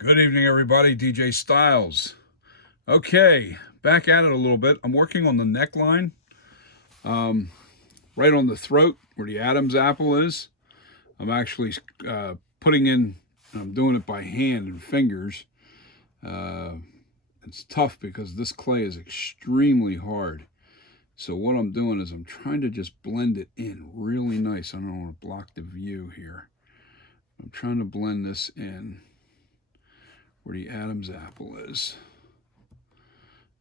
Good evening, everybody. DJ Styles. Okay, back at it a little bit. I'm working on the neckline, right on the throat where the Adam's apple is. I'm actually putting in, I'm doing it by hand and fingers. Uh, it's tough because this clay is extremely hard. So what I'm doing is I'm trying to just blend it in really nice. I don't want to block the view here. I'm trying to blend this in where the Adam's apple is.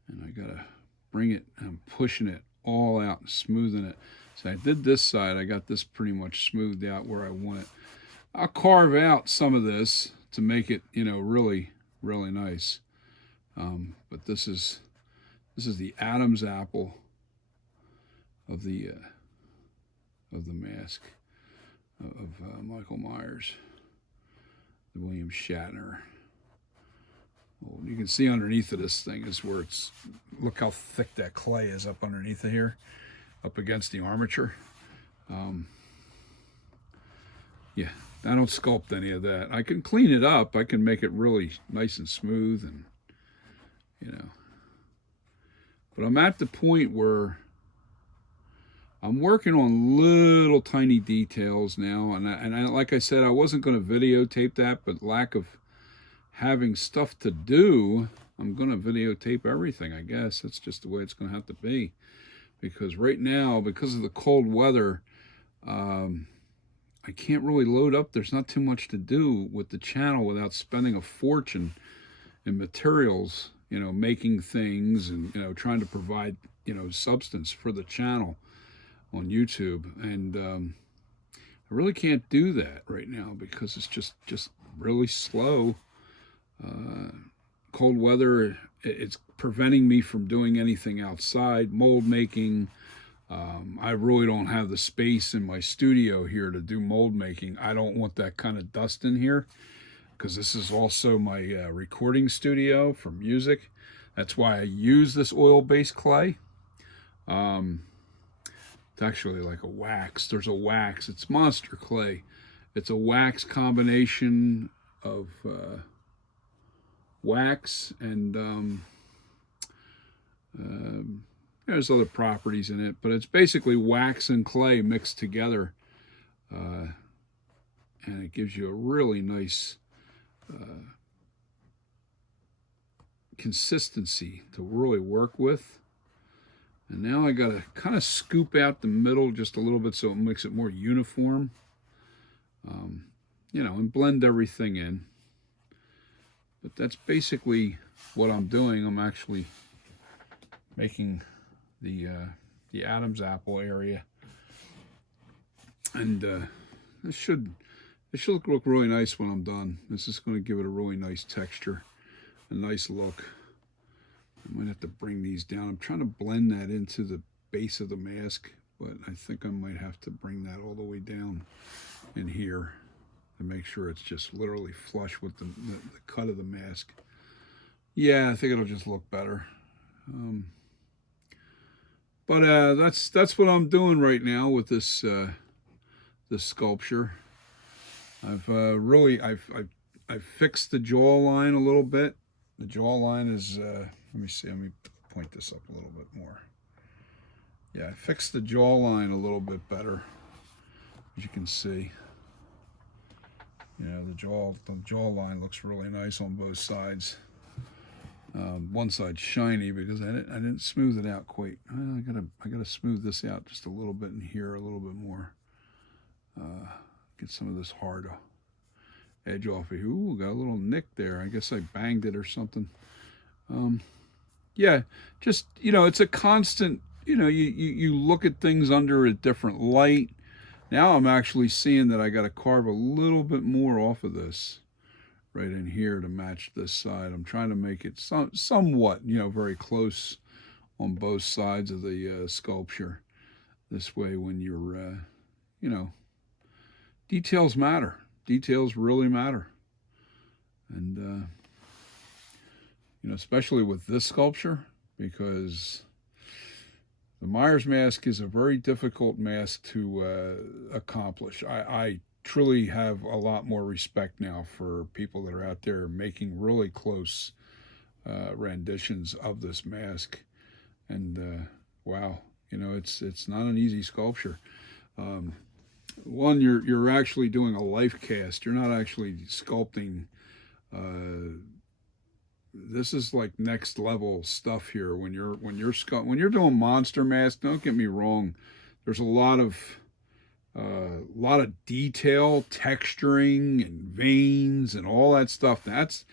And I gotta bring it, I'm pushing it all out and smoothing it. So I did this side, I got this pretty much smoothed out where I want it. I'll carve out some of this to make it, really, really nice. But this is the Adam's apple of the mask of Michael Myers, the William Shatner. Well, you can see underneath of this thing is where it's, look how thick that clay is up underneath of here, up against the armature. Yeah, I don't sculpt any of that. I can clean it up. I can make it really nice and smooth, and but I'm at the point where I'm working on little tiny details now, and I, like I said, I wasn't going to videotape that, but lack of having stuff to do, I'm going to videotape everything, I guess. That's just the way it's going to have to be. Because right now, because of the cold weather, I can't really load up. There's not too much to do with the channel without spending a fortune in materials, making things and, trying to provide, substance for the channel on YouTube. And I really can't do that right now because it's just really slow. Cold weather, it's preventing me from doing anything outside, mold making. I really don't have the space in my studio here to do mold making. I don't want that kind of dust in here because this is also my recording studio for music. That's why I use this oil-based clay. It's actually like a wax. There's a wax. It's monster clay. It's a wax combination of wax and there's other properties in it, but it's basically wax and clay mixed together, and it gives you a really nice consistency to really work with. And now I got to kind of scoop out the middle just a little bit so it makes it more uniform, and blend everything in. But that's basically what I'm doing. I'm actually making the Adam's apple area, and this should look really nice when I'm done. This is going to give it a really nice texture, a nice look. I might have to bring these down. I'm trying to blend that into the base of the mask, but I think I might have to bring that all the way down in here to make sure it's just literally flush with the cut of the mask. Yeah, I think it'll just look better. But that's what I'm doing right now with this this sculpture. I've fixed the jawline a little bit. The jawline is let me see. Let me point this up a little bit more. Yeah, I fixed the jawline a little bit better, as you can see. The jawline looks really nice on both sides. One side's shiny because I didn't smooth it out quite. I gotta smooth this out just a little bit in here, a little bit more. Get some of this hard edge off of here. Ooh, got a little nick there. I guess I banged it or something. Yeah, just it's a constant. You look at things under a different light. Now I'm actually seeing that I got to carve a little bit more off of this right in here to match this side. I'm trying to make it somewhat, very close on both sides of the sculpture. This way, when you're, details matter. Details really matter. And, especially with this sculpture, because the Myers mask is a very difficult mask to accomplish. I truly have a lot more respect now for people that are out there making really close renditions of this mask. And wow, it's not an easy sculpture. Um, One, you're actually doing a life cast. You're not actually sculpting. Uh, this is like next level stuff here. When you're doing monster mask, don't get me wrong. There's a lot of detail, texturing, and veins, and all that stuff. That's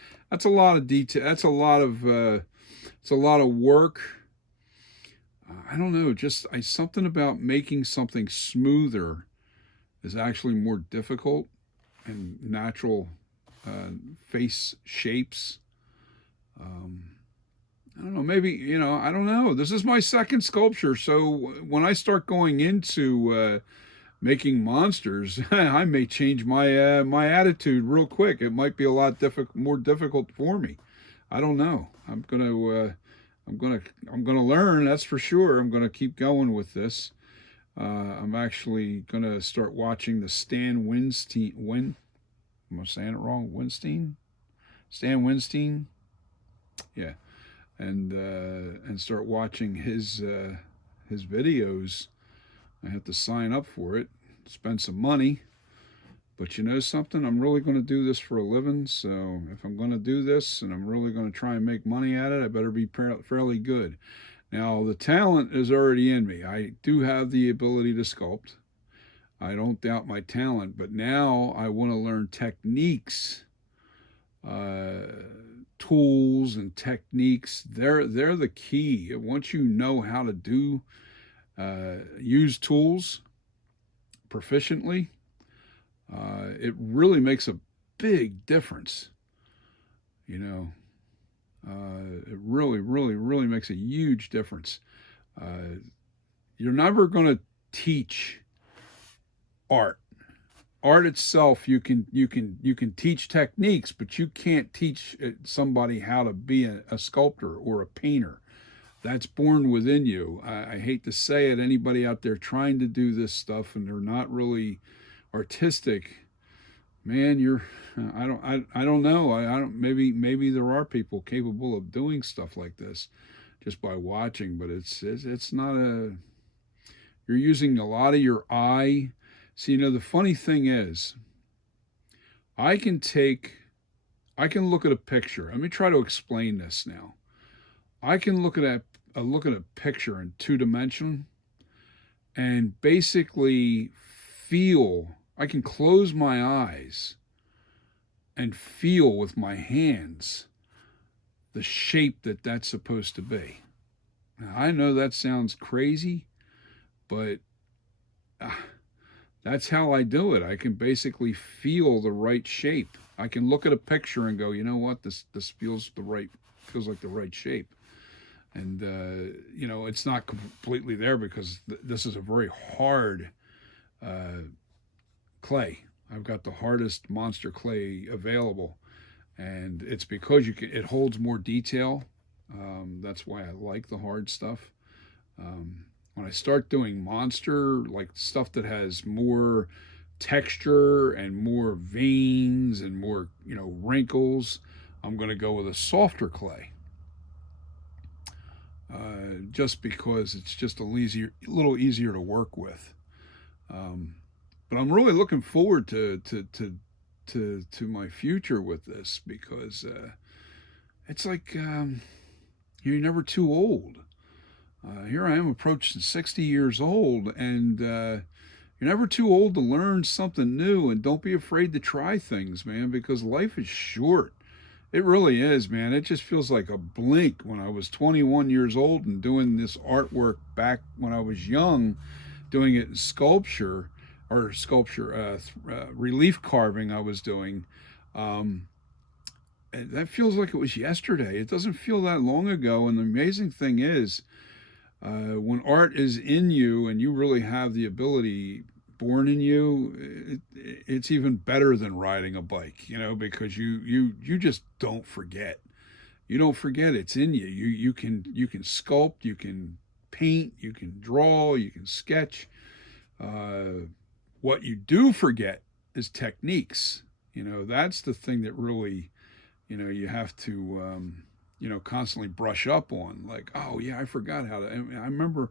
a lot of detail. That's a lot of it's a lot of work. I don't know. Just something about making something smoother is actually more difficult, and natural face shapes. Um, I don't know. Maybe I don't know. This is my second sculpture, so when I start going into making monsters, I may change my attitude real quick. It might be a lot more difficult for me. I don't know. I'm gonna learn. That's for sure. I'm gonna keep going with this. I'm actually gonna start watching the Stan Winstein. Am I saying it wrong? Stan Winstein. Yeah, and start watching his videos. I have to sign up for it, spend some money. But you know something? I'm really going to do this for a living. So if I'm going to do this and I'm really going to try and make money at it, I better be fairly good. Now, the talent is already in me. I do have the ability to sculpt. I don't doubt my talent, but now I want to learn techniques, uh, tools and techniques. They're the key. Once you know how to use tools proficiently, it really makes a big difference. You know, it really, really, really makes a huge difference. Uh, you're never going to teach art. Art itself, you can teach techniques, but you can't teach somebody how to be a sculptor or a painter. That's born within you. I hate to say it, anybody out there trying to do this stuff and they're not really artistic, man, I don't know. I don't maybe there are people capable of doing stuff like this just by watching, but it's not a you're using a lot of your eye. See, the funny thing is, I can take I can look at a picture. Let me try to explain this now. I can look at a picture in 2 dimension and basically feel. I can close my eyes and feel with my hands the shape that's supposed to be. Now, I know that sounds crazy, but uh, that's how I do it. I can basically feel the right shape. I can look at a picture and go, you know what, this feels like the right shape. And it's not completely there because this is a very hard uh, clay. I've got the hardest monster clay available, and it's because it holds more detail. That's why I like the hard stuff. When I start doing monster, like stuff that has more texture and more veins and more wrinkles, I'm going to go with a softer clay. Just because it's just little easier to work with. Um, but I'm really looking forward to my future with this because it's like you're never too old. Here I am approaching 60 years old, and you're never too old to learn something new. And don't be afraid to try things, man, because life is short. It really is, man. It just feels like a blink when I was 21 years old and doing this artwork back when I was young, doing it in relief carving I was doing. Um, that feels like it was yesterday. It doesn't feel that long ago. And the amazing thing is, when art is in you and you really have the ability born in you, it's even better than riding a bike, because you just don't forget. You don't forget, it's in you. You can sculpt, you can paint, you can draw, you can sketch. What you do forget is techniques. That's the thing that really, you have to, constantly brush up on. Like, oh yeah, I forgot how to. I remember,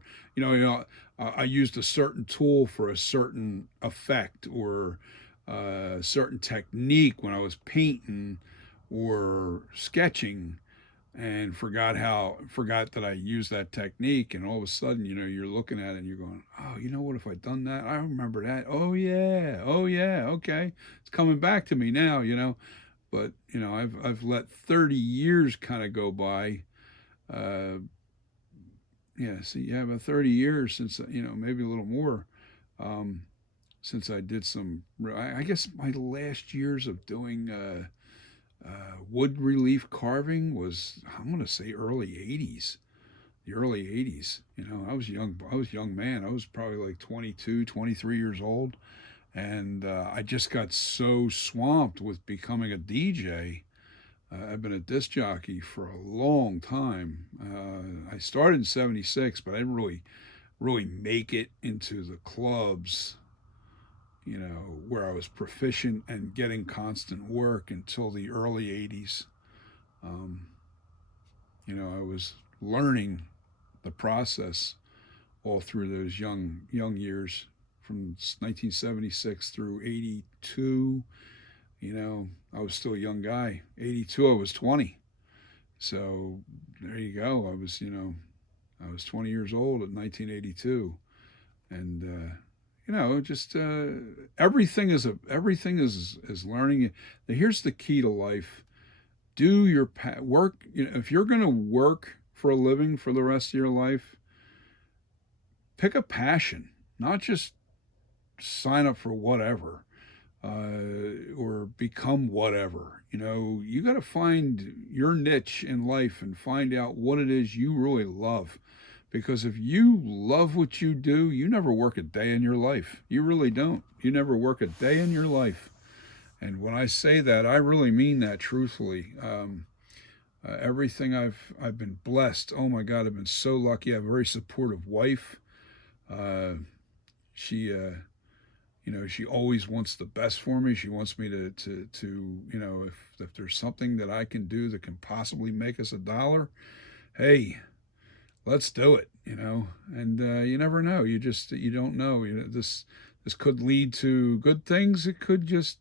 I used a certain tool for a certain effect or a certain technique when I was painting or sketching, and forgot that I used that technique, and all of a sudden, you're looking at it and you're going, oh, what if I done that? I remember that. Oh yeah, okay, it's coming back to me now. But I've let 30 years kind of go by. uh yeah, see, yeah, about 30 years since, maybe a little more, um since I did some, I guess my last years of doing wood relief carving was, I'm gonna say, early '80s. The early '80s. I was young. I was a young man. I was probably like 22, 23 years old, and I just got so swamped with becoming a DJ. I've been a disc jockey for a long time. I started in '76, but I didn't really make it into the clubs, where I was proficient and getting constant work until the early '80s. Um, I was learning the process all through those young years, from 1976 through '82. I was still a young guy. '82, I was 20. So there you go. I was 20 years old in 1982, and just everything is learning. Here's the key to life: do your work. If you're going to work for a living for the rest of your life, pick a passion, not just sign up for whatever, or become whatever. You got to find your niche in life and find out what it is you really love. Because if you love what you do, you never work a day in your life. You really don't. You never work a day in your life. And when I say that, I really mean that truthfully. Everything I've been blessed. Oh my God, I've been so lucky. I have a very supportive wife. Uh, she she always wants the best for me. She wants me to if there's something that I can do that can possibly make us a dollar, hey, let's do it. And you never know. You don't know. This could lead to good things. It could just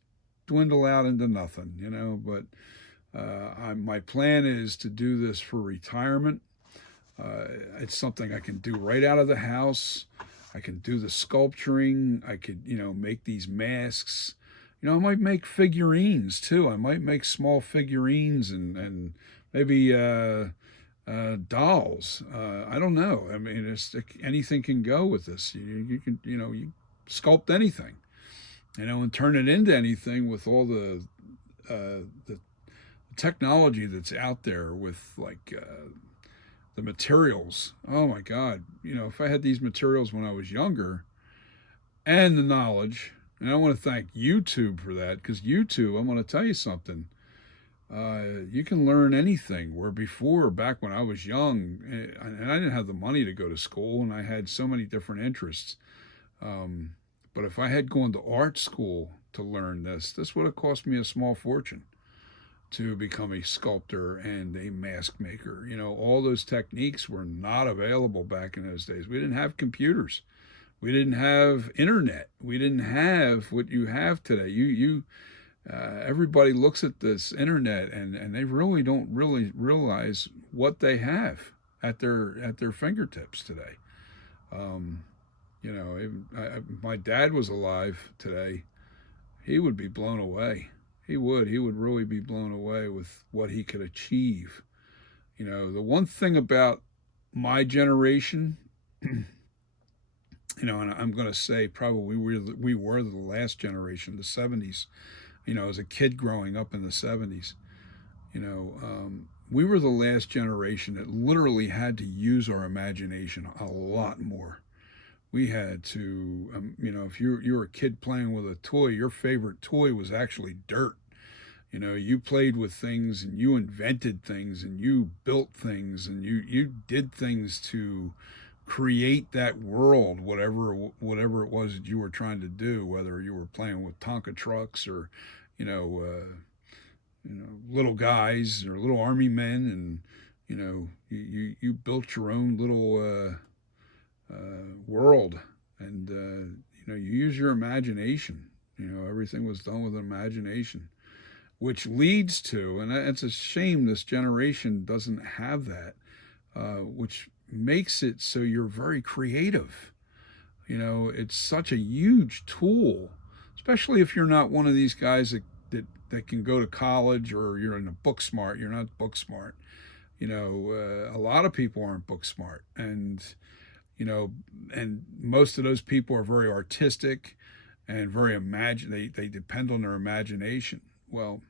dwindle out into nothing. But my plan is to do this for retirement. It's something I can do right out of the house. I can do the sculpturing. I could, make these masks. I might make figurines too. I might make small figurines and maybe dolls. I don't know. I mean, anything can go with this. You can, you sculpt anything, and turn it into anything with all the technology that's out there with like the materials. Oh my God! If I had these materials when I was younger, and the knowledge, and I want to thank YouTube for that, because YouTube, I'm going to tell you something. You can learn anything. Where before, back when I was young, and I didn't have the money to go to school, and I had so many different interests. But if I had gone to art school to learn this would have cost me a small fortune to become a sculptor and a mask maker. All those techniques were not available back in those days. We didn't have computers. We didn't have internet. We didn't have what you have today. Everybody looks at this internet and they really don't really realize what they have at their fingertips today. My dad was alive today, he would be blown away. He would really be blown away with what he could achieve. The one thing about my generation, and I'm going to say probably we were the last generation, the '70s. As a kid growing up in the '70s, we were the last generation that literally had to use our imagination a lot more. We had to, if you were a kid playing with a toy, your favorite toy was actually dirt. You played with things and you invented things and you built things and you did things to create that world, whatever it was that you were trying to do, whether you were playing with Tonka trucks or, you know, little guys or little army men, and you built your own little world, and you use your imagination. Everything was done with imagination, which leads to, and it's a shame this generation doesn't have that, which makes it so you're very creative. It's such a huge tool, especially if you're not one of these guys that can go to college, or you're in a book smart. You're not book smart. A lot of people aren't book smart, and most of those people are very artistic and very they depend on their imagination. Well,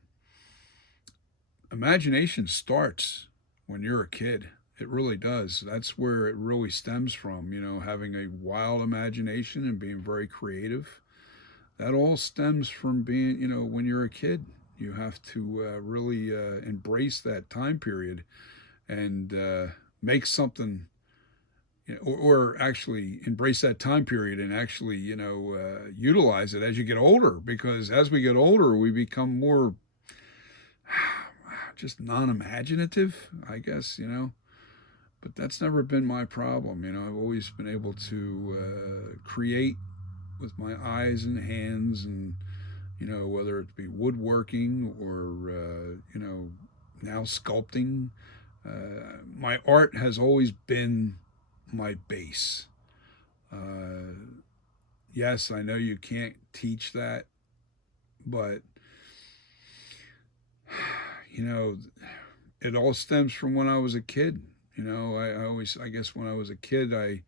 imagination starts when you're a kid. It really does. That's where it really stems from, having a wild imagination and being very creative. That all stems from being, when you're a kid. You have to really embrace that time period and make something, or actually embrace that time period and actually, utilize it as you get older. Because as we get older, we become more just non-imaginative, I guess, But that's never been my problem. I've always been able to create with my eyes and hands, and whether it be woodworking or now sculpting. My art has always been my base. Yes, I know you can't teach that, but it all stems from when I was a kid. I guess when I was a kid, I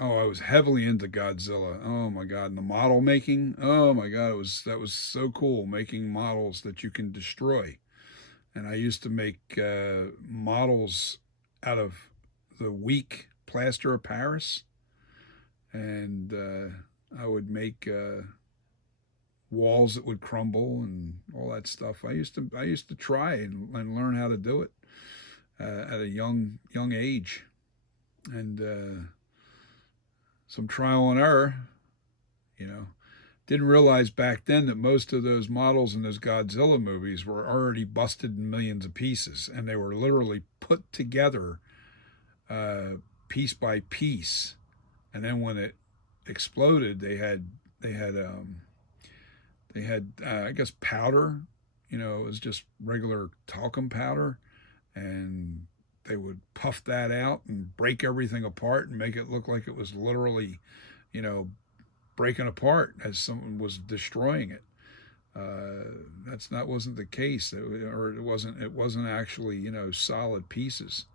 was heavily into Godzilla. Oh my God. And the model making. Oh my God. That was so cool, making models that you can destroy. And I used to make models out of the weak plaster of Paris. And I would make walls that would crumble and all that stuff. I used to try and learn how to do it at a young age, and some trial and error. Didn't realize back then that most of those models in those Godzilla movies were already busted in millions of pieces, and they were literally put together piece by piece. And then when it exploded, they had I guess powder. It was just regular talcum powder, and they would puff that out and break everything apart and make it look like it was literally, breaking apart as someone was destroying it. That wasn't the case, or it wasn't actually solid pieces.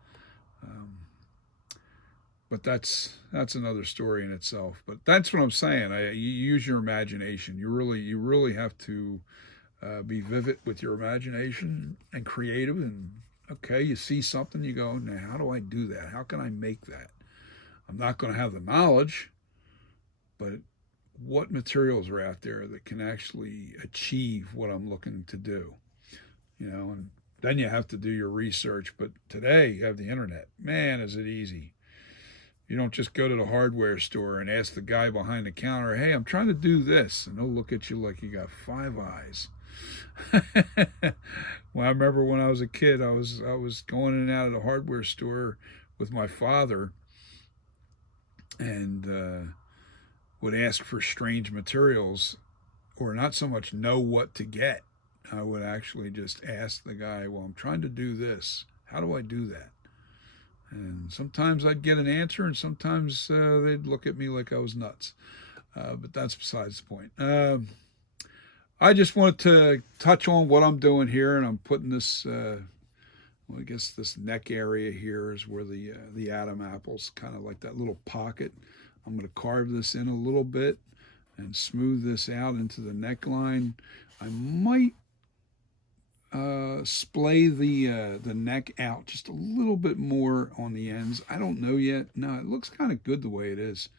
But that's another story in itself. But that's what I'm saying. You use your imagination. You really have to be vivid with your imagination and creative. And okay, you see something, you go, now how do I do that? How can I make that? I'm not going to have the knowledge, but what materials are out there that can actually achieve what I'm looking to do? And then you have to do your research. But today you have the internet. Man, is it easy. You don't just go to the hardware store and ask the guy behind the counter, hey, I'm trying to do this. And they'll look at you like you got five eyes. Well, I remember when I was a kid, I was going in and out of the hardware store with my father, and would ask for strange materials, or not so much know what to get. I would actually just ask the guy, well, I'm trying to do this. How do I do that? And sometimes I'd get an answer, and sometimes they'd look at me like I was nuts. But that's besides the point. I just wanted to touch on what I'm doing here, and I'm putting this, I guess this neck area here is where the Adam apple's kind of like that little pocket. I'm going to carve this in a little bit and smooth this out into the neckline. I might splay the neck out just a little bit more on the ends. I don't know yet. No, it looks kind of good the way it is.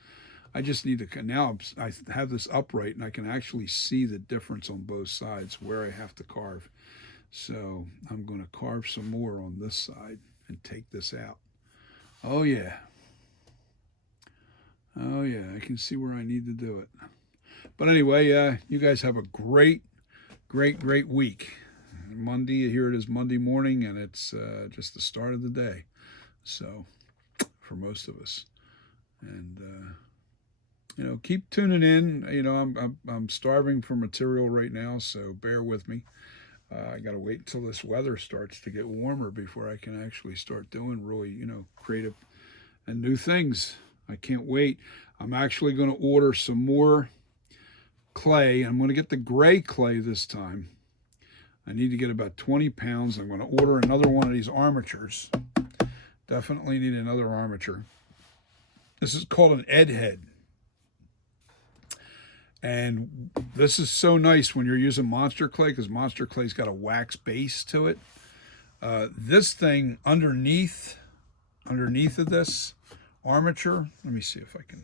I just need to, now I have this upright and I can actually see the difference on both sides where I have to carve. So I'm going to carve some more on this side and take this out. Oh yeah, Oh yeah, I can see where I need to do it. But anyway, you guys have a great week. Monday, here it is Monday morning, and it's just the start of the day. So for most of us, and keep tuning in. I'm starving for material right now, so bear with me. I got to wait until this weather starts to get warmer before I can actually start doing really, creative and new things. I can't wait. I'm actually going to order some more clay. I'm going to get the gray clay this time. I need to get about 20 pounds. I'm going to order another one of these armatures. Definitely need another armature. This is called an Ed head. And this is so nice when you're using monster clay, because monster clay's got a wax base to it. This thing underneath of this armature, let me see if I can.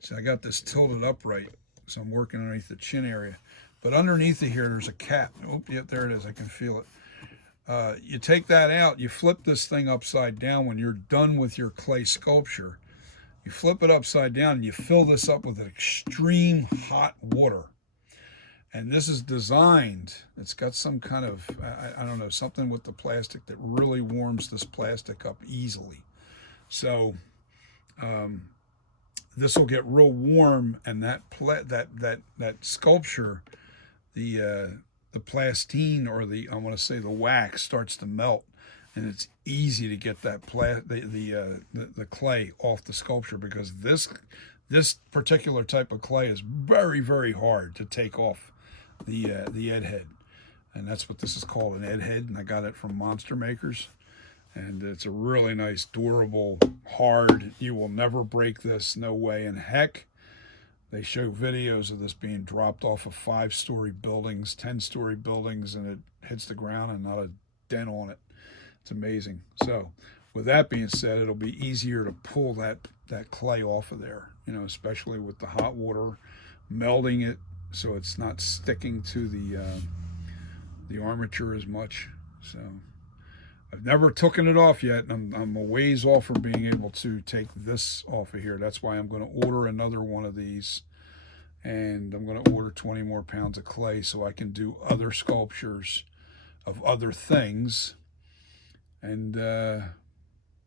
See, I got this tilted upright, so I'm working underneath the chin area. But underneath of here, there's a cap. Oh, yep, there it is. I can feel it. You take that out, you flip this thing upside down when you're done with your clay sculpture. You flip it upside down and you fill this up with extreme hot water. And this is designed, it's got some kind of, I don't know, something with the plastic that really warms this plastic up easily. So this will get real warm, and that sculpture, the plastine, or I want to say the wax, starts to melt, and it's easy to get that the clay off the sculpture, because this particular type of clay is very hard to take off the Ed head, and that's what this is called, an Ed head, and I got it from Monster Makers, and it's a really nice, durable, hard. You will never break this, no way in heck. They show videos of this being dropped off of 5-story buildings, 10-story buildings, and it hits the ground and not a dent on it. It's amazing. So with that being said, it'll be easier to pull that clay off of there, especially with the hot water melding it, so it's not sticking to the armature as much. So I've never taken it off yet, and I'm a ways off from being able to take this off of here. That's why I'm going to order another one of these, and I'm going to order 20 more pounds of clay so I can do other sculptures of other things and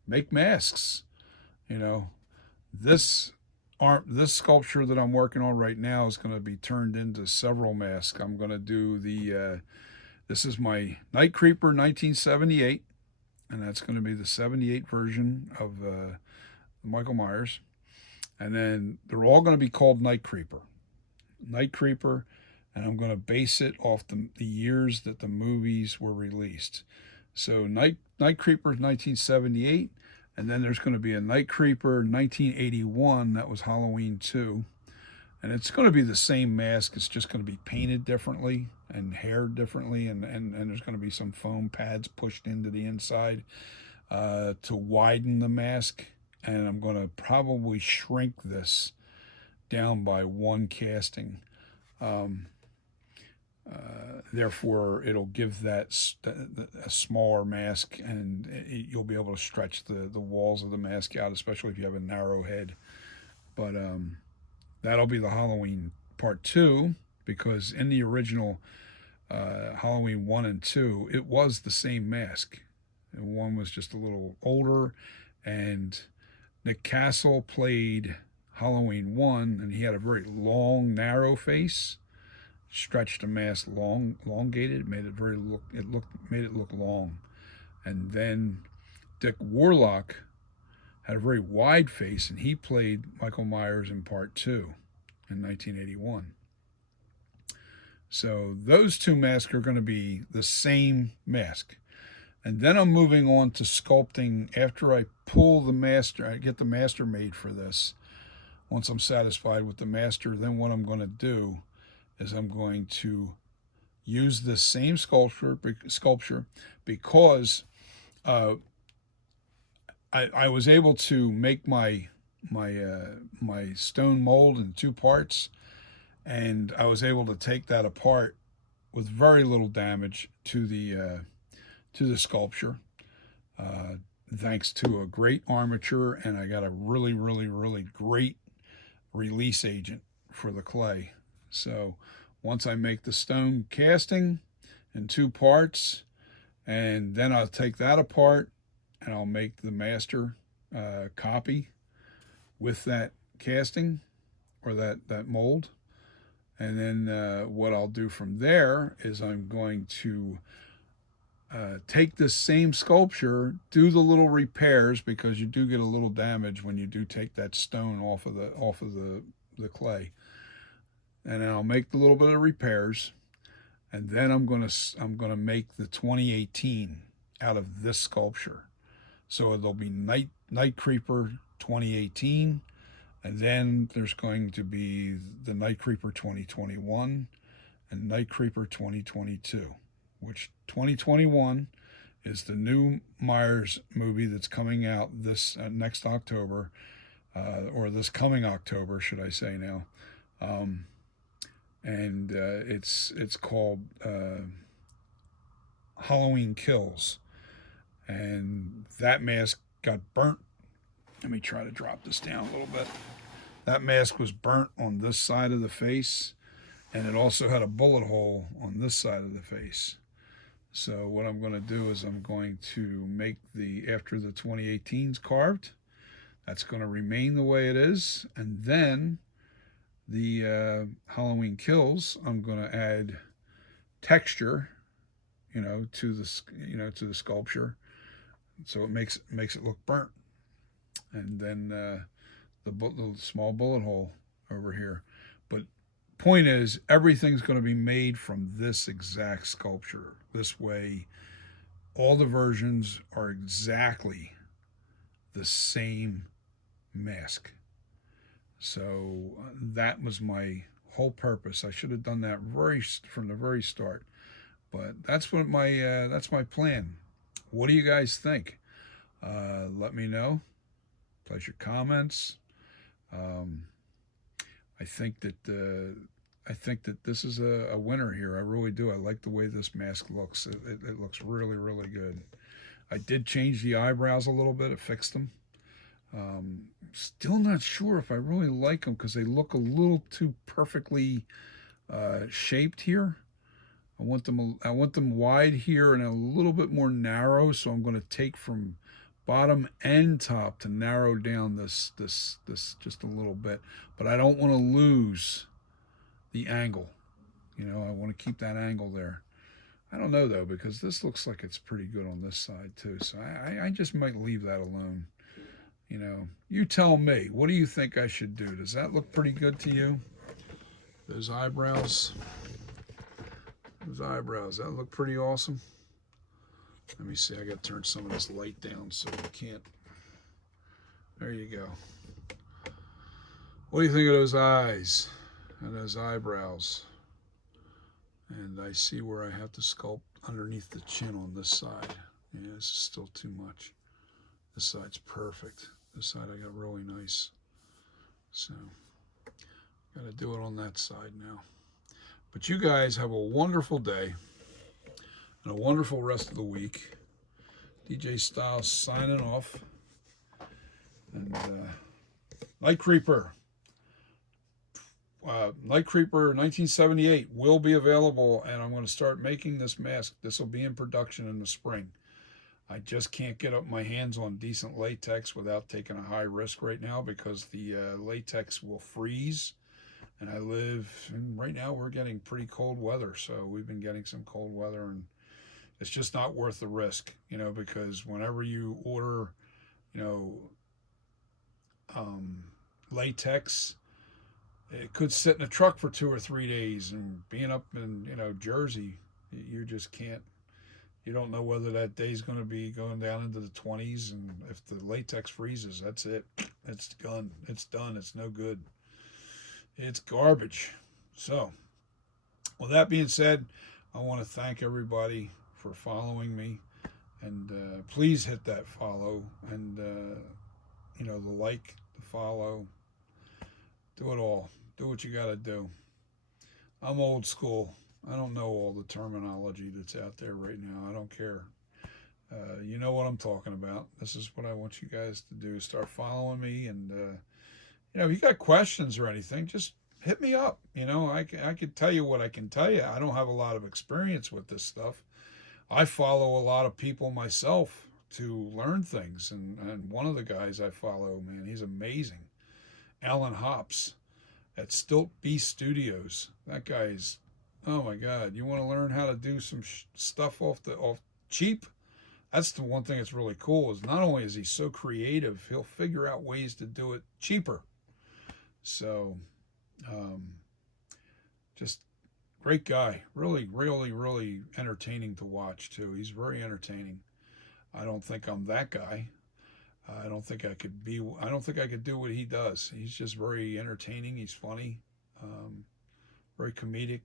make masks. This sculpture that I'm working on right now is going to be turned into several masks. I'm going to do this is my NightCreeper 1978, and that's going to be the 78 version of Michael Myers. And then they're all going to be called NightCreeper, and I'm going to base it off the years that the movies were released. So NightCreeper 1978, and then there's going to be a NightCreeper 1981, that was Halloween 2. And it's going to be the same mask, it's just going to be painted differently and haired differently, and there's going to be some foam pads pushed into the inside to widen the mask. And I'm going to probably shrink this down by 1 casting. Therefore, it'll give that a smaller mask, and you'll be able to stretch the walls of the mask out, especially if you have a narrow head. But that'll be the Halloween part 2, because in the original Halloween 1 and 2, it was the same mask. And one was just a little older, and Nick Castle played Halloween 1, and he had a very long, narrow face. Stretched the mask elongated, made it look long. And then Dick Warlock had a very wide face, and he played Michael Myers in part 2 in 1981. So those 2 masks are going to be the same mask. And then I'm moving on to sculpting. After I pull the master, I get the master made for this. Once I'm satisfied with the master, then what I'm going to do is I'm going to use this same sculpture because I was able to make my stone mold in 2 parts, and I was able to take that apart with very little damage to the sculpture. thanks to a great armature, and I got a really, really, really great release agent for the clay. So once I make the stone casting in 2 parts, and then I'll take that apart and I'll make the master copy with that casting or that mold. And then what I'll do from there is I'm going to take this same sculpture, do the little repairs, because you do get a little damage when you do take that stone off of the clay. And then I'll make the little bit of repairs, and then I'm gonna make the 2018 out of this sculpture. So it'll be NightCreeper 2018, and then there's going to be the NightCreeper 2021 and NightCreeper 2022, which 2021 is the new Myers movie that's coming out this next October, or this coming October, should I say now. And it's called Halloween Kills. And that mask got burnt. Let me try to drop this down a little bit. That mask was burnt on this side of the face, and it also had a bullet hole on this side of the face. So what I'm going to do is I'm going to make after the 2018's carved, that's going to remain the way it is, and then the Halloween Kills, I'm going to add texture, to the sculpture, so it makes it look burnt. And then the small bullet hole over here. But point is, everything's going to be made from this exact sculpture. This way, all the versions are exactly the same mask. So that was my whole purpose. I should have done that from the very start. But that's my plan. What do you guys think? Let me know. Place your comments. I think that this is a winner here. I really do. I like the way this mask looks. It looks really, really good. I did change the eyebrows a little bit. I fixed them. Still not sure if I really like them because they look a little too perfectly shaped here. I want them wide here and a little bit more narrow. So I'm going to take from bottom and top to narrow down this just a little bit. But I don't want to lose the angle. I want to keep that angle there. I don't know though, because this looks like it's pretty good on this side too. So I just might leave that alone. You tell me. What do you think I should do? Does that look pretty good to you? Those eyebrows. That look pretty awesome. Let me see. I got to turn some of this light down so you can't. There you go. What do you think of those eyes and those eyebrows? And I see where I have to sculpt underneath the chin on this side. Yeah, this is still too much. This side's perfect. This side I got really nice. So, got to do it on that side now. But you guys have a wonderful day and a wonderful rest of the week. DJ Styles signing off. And NightCreeper. NightCreeper 1978 will be available, and I'm going to start making this mask. This will be in production in the spring. I just can't get up my hands on decent latex without taking a high risk right now because the latex will freeze. And and right now we're getting pretty cold weather. So we've been getting some cold weather, and it's just not worth the risk, because whenever you order, latex, it could sit in a truck for 2 or 3 days, and being up in, Jersey, you just can't. You don't know whether that day's going to be going down into the 20s, and if the latex freezes, that's it. It's gone. It's done. It's no good. It's garbage. So, with that being said, I want to thank everybody for following me, and please hit that follow, and the like, the follow. Do it all. Do what you got to do. I'm old school. I don't know all the terminology that's out there right now. I don't care. You know what I'm talking about. This is what I want you guys to do. Start following me, and if you got questions or anything, just hit me up. I could tell you what I can tell you. I don't have a lot of experience with this stuff. I follow a lot of people myself to learn things, and one of the guys I follow, man, he's amazing. Alan Hops at Stilt Beast Studios. That guy's, oh my God! You want to learn how to do some stuff off cheap? That's the one thing that's really cool. Is not only is he so creative, he'll figure out ways to do it cheaper. So, just great guy. Really, really, really entertaining to watch too. He's very entertaining. I don't think I'm that guy. I don't think I could be. I don't think I could do what he does. He's just very entertaining. He's funny, very comedic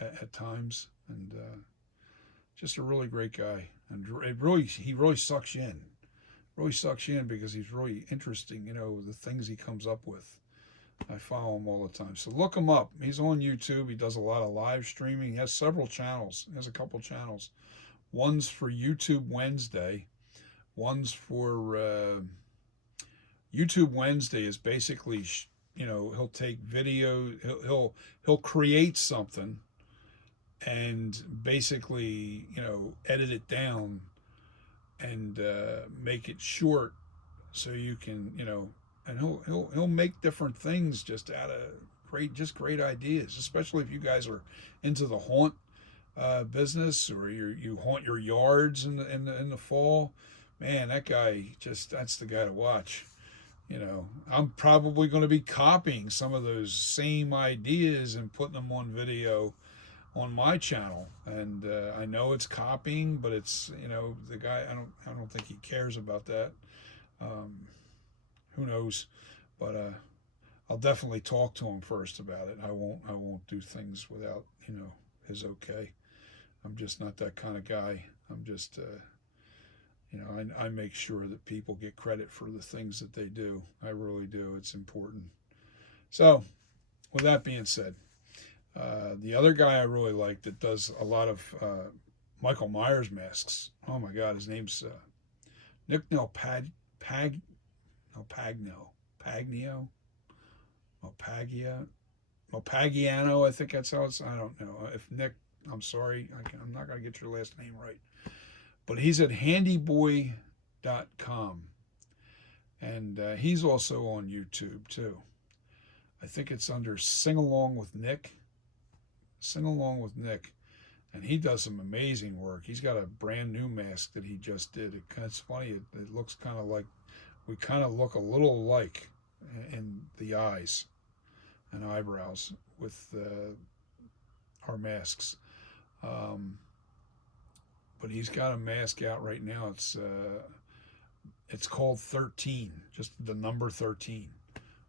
at times, and just a really great guy. And he really sucks you in. Really sucks you in because he's really interesting. The things he comes up with. I follow him all the time. So look him up. He's on YouTube. He does a lot of live streaming. He has several channels. He has a couple channels. One's for YouTube Wednesday. One's for YouTube Wednesday is basically, he'll take video. He'll create something and basically, edit it down and make it short so you can, and he'll make different things just out of great ideas, especially if you guys are into the haunt business, or you haunt your yards in the fall. Man, that guy, that's the guy to watch. I'm probably going to be copying some of those same ideas and putting them on video on my channel, and I know it's copying, but it's the guy. I don't think he cares about that. Who knows? But I'll definitely talk to him first about it. I won't do things without his okay. I'm just not that kind of guy. I'm just I make sure that people get credit for the things that they do. I really do. It's important. So, with that being said, the other guy I really like that does a lot of Michael Myers masks. Oh my God, his name's Nick Pagiano. I think that's how it's. I don't know if Nick. I'm sorry, I'm not gonna get your last name right. But he's at handyboy.com, and he's also on YouTube too. I think it's under Sing Along with Nick. Sing Along with Nick, and he does some amazing work. He's got a brand new mask that he just did. It's funny. It looks kind of like we kind of look a little alike in the eyes and eyebrows with our masks. But he's got a mask out right now. It's called 13, just the number 13.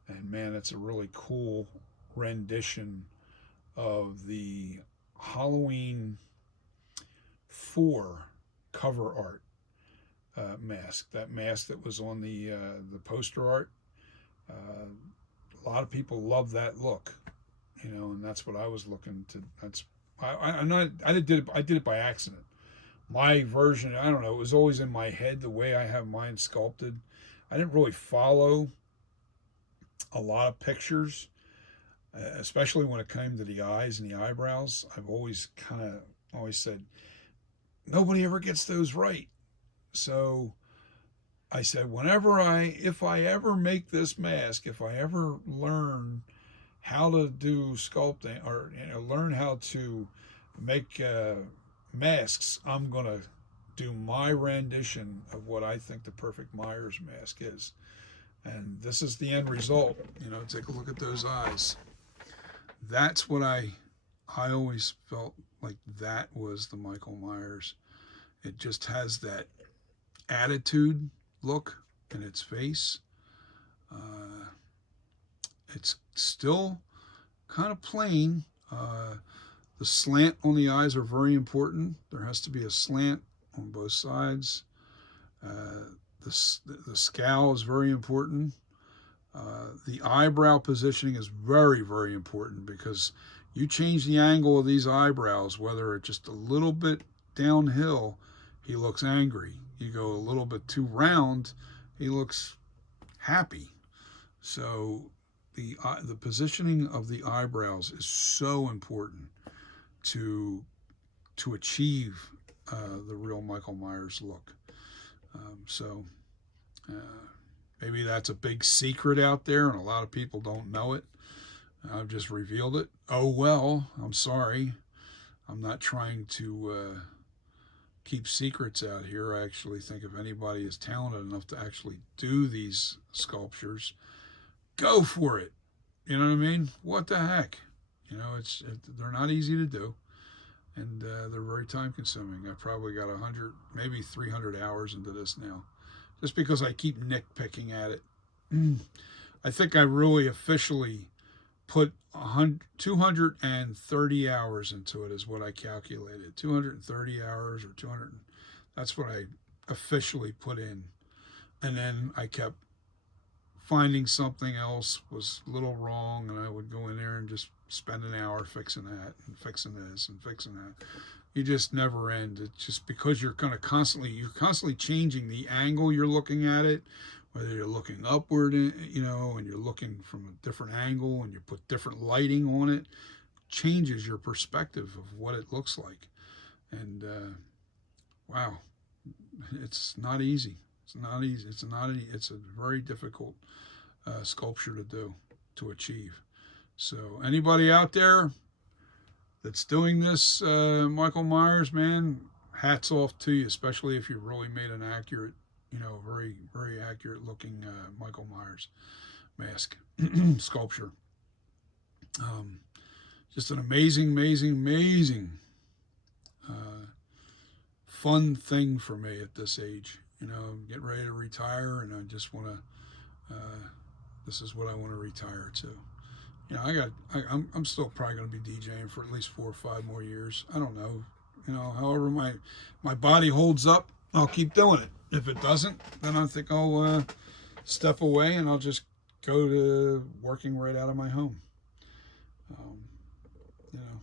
And man, it's a really cool rendition of the Halloween 4 cover art mask. That mask that was on the poster art. A lot of people love that look, and that's what I was looking to. I did it by accident. My version, I don't know, it was always in my head the way I have mine sculpted. I didn't really follow a lot of pictures, especially when it came to the eyes and the eyebrows. I've always said, nobody ever gets those right. So I said, if I ever make this mask, if I ever learn how to do sculpting or learn how to make masks, I'm going to do my rendition of what I think the perfect Myers mask is. And this is the end result. Take a look at those eyes. That's what I always felt like that was the Michael Myers. It just has that attitude look in its face. It's still kind of plain. The slant on the eyes are very important. There has to be a slant on both sides. The scowl is very important. The eyebrow positioning is very, very important because you change the angle of these eyebrows, whether it's just a little bit downhill, he looks angry. You go a little bit too round, he looks happy. So the positioning of the eyebrows is so important to achieve the real Michael Myers look. So maybe that's a big secret out there, and a lot of people don't know it. I've just revealed it. Oh well, I'm sorry. I'm not trying to keep secrets out here. I actually think if anybody is talented enough to actually do these sculptures, go for it. You know what I mean? What the heck? You know, they're not easy to do, and they're very time consuming. I've probably got 100, maybe 300 hours into this now, just because I keep nitpicking at it. I think I really officially put 230 hours into it is what I calculated. 230 hours or 200. That's what I officially put in. And then I kept finding something else was a little wrong, and I would go in there and just spend an hour fixing that and fixing this and fixing that. You just never end. It's just because you're constantly changing the angle you're looking at it, whether you're looking upward, you know, and you're looking from a different angle and you put different lighting on it, changes your perspective of what it looks like. And wow, it's not easy. It's not easy. It's a very difficult sculpture to do, to achieve. So anybody out there that's doing this, Michael Myers, man, hats off to you, especially if you really made an accurate, you know, very, very accurate looking Michael Myers mask sculpture. Just an amazing, amazing, amazing fun thing for me at this age. You know, I'm getting ready to retire, and I just want to, this is what I want to retire to. You know, I'm still probably going to be DJing for at least 4 or 5 more years. I don't know. You know, however my body holds up, I'll keep doing it. If it doesn't, then I think I'll step away and I'll just go to working right out of my home. You know,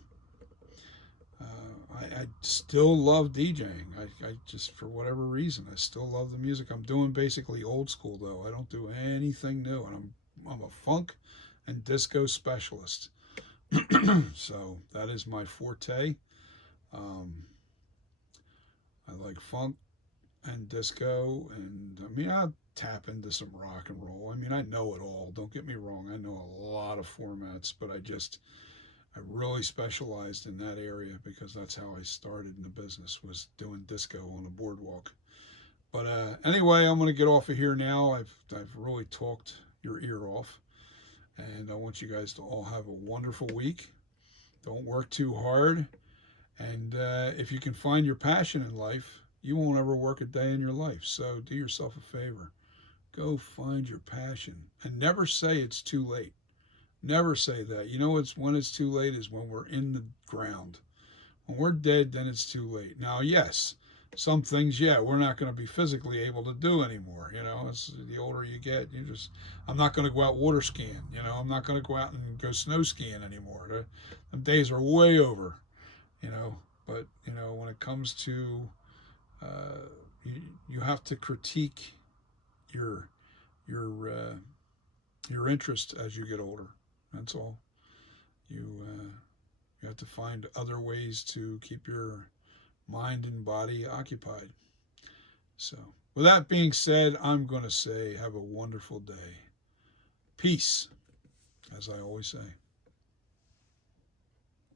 I still love DJing. I just, for whatever reason, I still love the music. I'm doing basically old school though. I don't do anything new, and I'm a funk and disco specialist. So that is my forte. I like funk and disco, and I mean, I tap into some rock and roll. I mean, I know it all. Don't get me wrong. I know a lot of formats, but I really specialized in that area because that's how I started in the business, was doing disco on the boardwalk. But anyway, I'm going to get off of here now. I've really talked your ear off, and I want you guys to all have a wonderful week. Don't work too hard, and if you can find your passion in life, you won't ever work a day in your life. So do yourself a favor. Go find your passion, and never say it's too late. Never say that. You know, when it's too late is when we're in the ground. When we're dead, then it's too late. Now, yes, some things, yeah, we're not going to be physically able to do anymore. You know, as the older you get, I'm not going to go out water skiing. You know, I'm not going to go out and go snow skiing anymore. The days are way over, you know. But, you know, when it comes to, you have to critique your interest as you get older. That's all. You have to find other ways to keep your mind and body occupied. So, with that being said, I'm going to say have a wonderful day. Peace, as I always say.